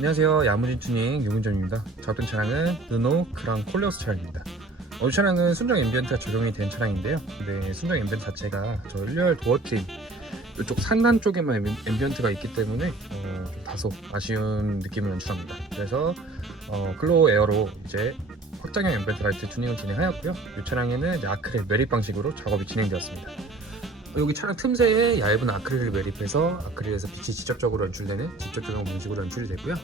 안녕하세요. 야무진 튜닝 유문정입니다. 작업된 차량은 르노 그랑 콜레오스 차량입니다. 어, 이 차량은 순정 앰비언트가 적용이 된 차량인데요. 근데 순정 앰비언트 자체가 저 1열 도어팀 이쪽 상단 쪽에만 앰비언트가 있기 때문에 어, 좀 다소 아쉬운 느낌을 연출합니다. 그래서 어, 글로우 에어로 이제 확장형 앰비언트 라이트 튜닝을 진행하였고요. 이 차량에는 아크릴 매립 방식으로 작업이 진행되었습니다 여기 차량 틈새에 얇은 아크릴을 매립해서 아크릴에서 빛이 직접적으로 연출되는 직접 조명 방식으로 연출이 되고요.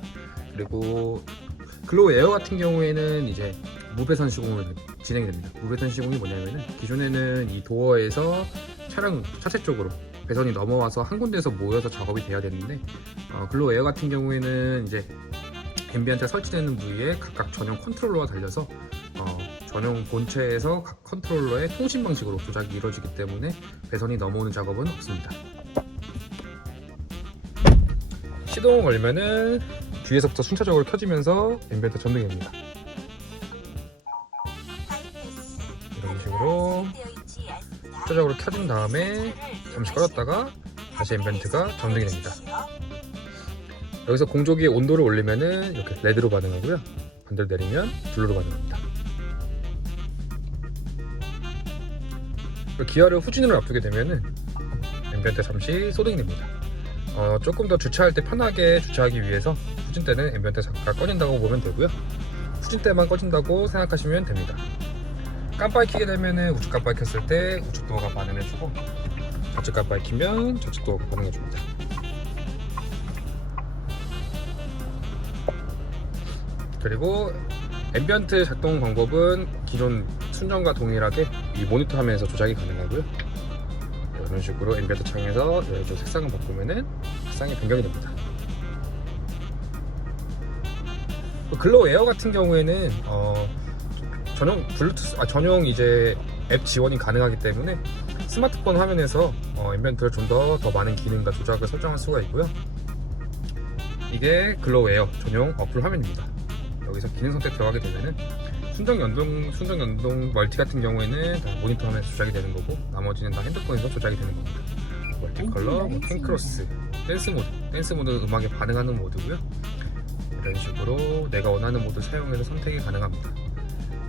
그리고 글로우 에어 같은 경우에는 이제 무배선 시공을 진행이 됩니다. 무배선 시공이 뭐냐면은 기존에는 이 도어에서 차량 차체 쪽으로 배선이 넘어와서 한 군데에서 모여서 작업이 돼야 되는데 어, 글로우 에어 같은 경우에는 이제 앰비언트가 설치되는 부위에 각각 전용 컨트롤러가 달려서 어, 전용 본체에서 각 컨트롤러의 통신 방식으로 조작이 이루어지기 때문에 배선이 넘어오는 작업은 없습니다. 시동을 걸면은 뒤에서부터 순차적으로 켜지면서 앰비언트 전등입니다. 이런 식으로 순차적으로 켜진 다음에 잠시 꺼졌다가 다시 앰비언트가 전등이 됩니다. 여기서 공조기의 온도를 올리면은 이렇게 레드로 반응하고요. 반대로 내리면 블루로 반응합니다. 기아를 후진으로 앞두게 되면은 앰비언트 잠시 소등이 됩니다. 어, 조금 더 주차할 때 편하게 주차하기 위해서 후진 때는 앰비언트 잠깐 꺼진다고 보면 되고요. 후진 때만 꺼진다고 생각하시면 됩니다. 깜빡이 켜게 되면은 우측 깜빡이 켰을 때 우측 도어가 반응해주고 좌측 깜빡이 켜면 좌측 도어가 반응해줍니다. 그리고 앰비언트 작동 방법은 기존 순정과 동일하게 이 모니터 화면에서 조작이 가능하고요. 이런 식으로 앰비언트 창에서 이쪽 색상을 바꾸면은 색상이 변경이 됩니다. 글로우 에어 같은 경우에는 어, 전용 블루투스 아, 전용 이제 앱 지원이 가능하기 때문에 스마트폰 화면에서 어, 앰비언트를 좀 더 더 많은 기능과 조작을 설정할 수가 있고요. 이게 글로우 에어 전용 어플 화면입니다. 여기서 기능 선택 들어가게 되면은 순정 연동 순정 연동 멀티 같은 경우에는 다 모니터 화면에서 조작이 되는 거고 나머지는 다 핸드폰에서 조작이 되는 겁니다. 멀티 컬러, 뭐 캔크로스, 댄스 모드, 댄스 모드 음악에 반응하는 모드고요. 이런 식으로 내가 원하는 모드 사용해서 선택이 가능합니다.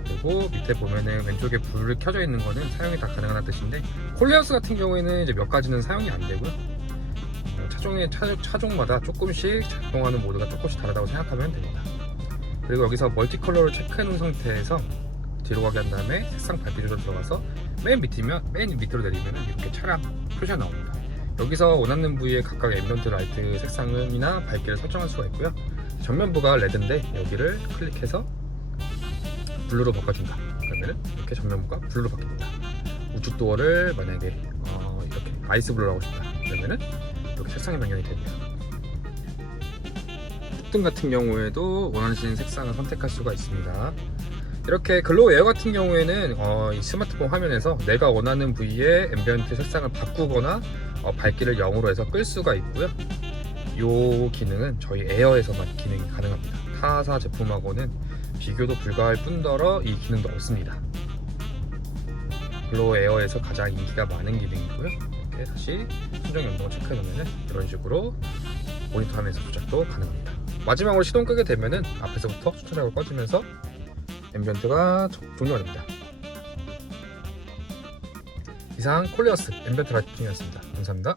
그리고 밑에 보면은 왼쪽에 불을 켜져 있는 거는 사용이 다 가능하다는 뜻인데 콜레어스 같은 경우에는 이제 몇 가지는 사용이 안 되고요. 어, 차종의 차, 차종마다 조금씩 작동하는 모드가 조금씩 다르다고 생각하면 됩니다. 그리고 여기서 멀티 컬러를 체크해 놓은 상태에서 뒤로 가게 한 다음에 색상 밝기 조절 들어가서 맨 밑이면 맨 밑으로 내리면 이렇게 차량 표시가 나옵니다. 여기서 원하는 부위에 각각 앰비언트 라이트 색상이나 밝기를 설정할 수가 있고요. 전면부가 레드인데 여기를 클릭해서 블루로 바꿔준다. 그러면 이렇게 전면부가 블루로 바뀝니다. 우측 도어를 만약에 어, 이렇게 아이스 블루로 하고 싶다. 그러면은 이렇게 색상이 변경이 됩니다. 등 같은 경우에도 원하시는 색상을 선택할 수가 있습니다. 이렇게 글로우 에어 같은 경우에는 어, 이 스마트폰 화면에서 내가 원하는 부위에 앰비언트 색상을 바꾸거나 어, 밝기를 0으로 해서 끌 수가 있고요. 이 기능은 저희 에어에서만 기능이 가능합니다. 타사 제품하고는 비교도 불가할 뿐더러 이 기능도 없습니다. 글로우 에어에서 가장 인기가 많은 기능이고요. 이렇게 다시 순정 연동을 체크해 놓으면 이런 식으로 모니터 화면에서 조작도 가능합니다. 마지막으로 시동 끄게 되면은 앞에서부터 순차적으로 꺼지면서 앰비언트가 조- 종료가 됩니다. 이상 콜리어스 앰비언트 라이팅이었습니다. 감사합니다.